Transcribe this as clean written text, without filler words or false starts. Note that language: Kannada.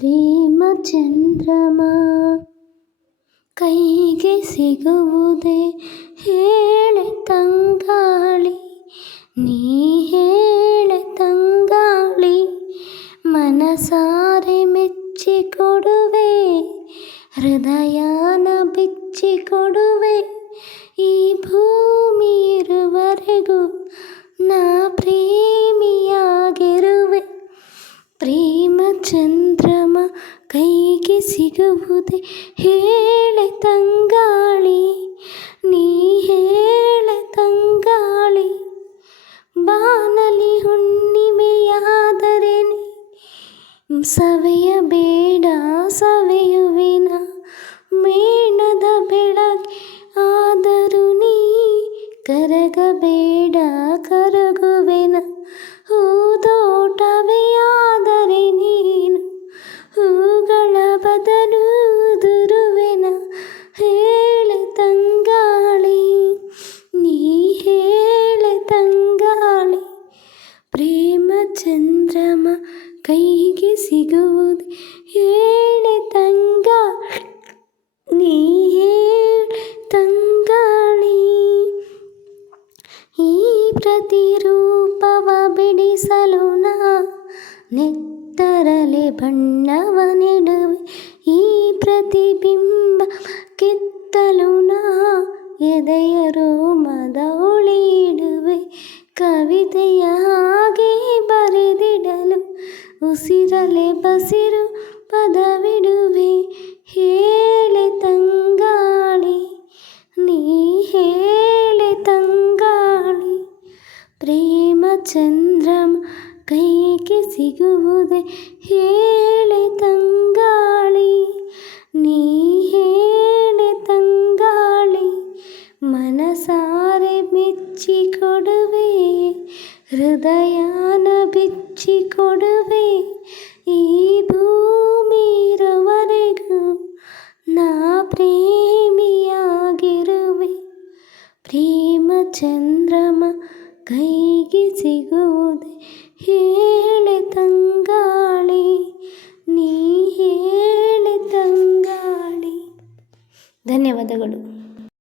ಪ್ರೇಮ ಚಂದ್ರಮ ಕೈಗೆ ಸಿಗುವುದೇ ಹೇಳೆ ತಂಗಾಳಿ, ನೀ ಹೇಳೆ ತಂಗಾಳಿ. ಮನಸಾರೆ ಮೆಚ್ಚಿಕೊಡುವೆ, ಹೃದಯನ ಬಿಚ್ಚಿಕೊಡುವೆ. ಈ ಭೂಮಿ ಇರುವರೆಗೂ ನಾ ಪ್ರೇಮಿಯಾಗಿರುವೆ. ಪ್ರೇಮ ಚಂದ್ರಮ ಕೈಗೆ ಸಿಗುವುದೇ ಹೇಳೆ ತಂಗಾಳಿ, ನೀ ಹೇಳೆ ತಂಗಾಳಿ. ಬಾನಲಿ ಹುಣ್ಣಿಮೆಯಾದರೆ ನೀ ಸವೆಯಬೇಡ, ಸವೆಯುವಿನ ಮೇಣದ ಬೆಳಗ್ಗೆ ಆದರೂ ನೀ ಕರಗಬೇಡ, ಕರಗುವೆನ. ಹೂದೋಟವೇ ಆದರೆ ನೀನು ಹೂಗಳ ಬದಲು ದುರುವೆನ. ಹೇಳೆ ತಂಗಾಳಿ, ನೀ ಹೇಳೆ ತಂಗಾಳಿ. ಪ್ರೇಮ ಚಂದ್ರಮ ಕೈಗೆ ಸಿಗುವುದು ಹೇಳೆ ತಂಗಾಳಿ, ನೀ ಹೇಳೆ ತಂಗಾಳಿ. ಈ ಪ್ರತಿರೂಪವ ಬಿಡಿಸಲು ನಾ ನೆತ್ತರಲೆ ಬಣ್ಣವ ನೀಡುವೆ. ಈ ಪ್ರತಿಬಿಂಬ ಕಿತ್ತಲು ನಾ ಎದೆಯ ರೋಮದ ಉಳಿಡುವೆ. ಕವಿತೆಯ ಹಾಗೆ ಬರೆದಿಡಲು ಉಸಿರಲೆ ಬಸಿರು ಪದವಿಡುವೆ. ಹೇಳೆ ತಂಗಾಳಿ, ನೀ ಹೇಳೆ ತಂಗಾಳಿ. ಪ್ರೇಮ ಚಂದ್ರಮ ಕೈಗೆ ಸಿಗುವುದೇ ಹೇಳೆ ತಂಗಾಳಿ, ನೀ ಹೇಳೆ ತಂಗಾಳಿ. ಮನಸಾರೆ ಮೆಚ್ಚಿಕೊಡುವೆ, ಹೃದಯನ ಬಿಚ್ಚಿಕೊಡುವೆ. ಈ ಭೂಮಿ ಇರುವರೆಗೂ ನಾ ಪ್ರೇಮಿಯಾಗಿರುವೆ. ಪ್ರೇಮ ಚಂದ್ರಮ ಕೈಗೆ ಸಿಗುವುದೇ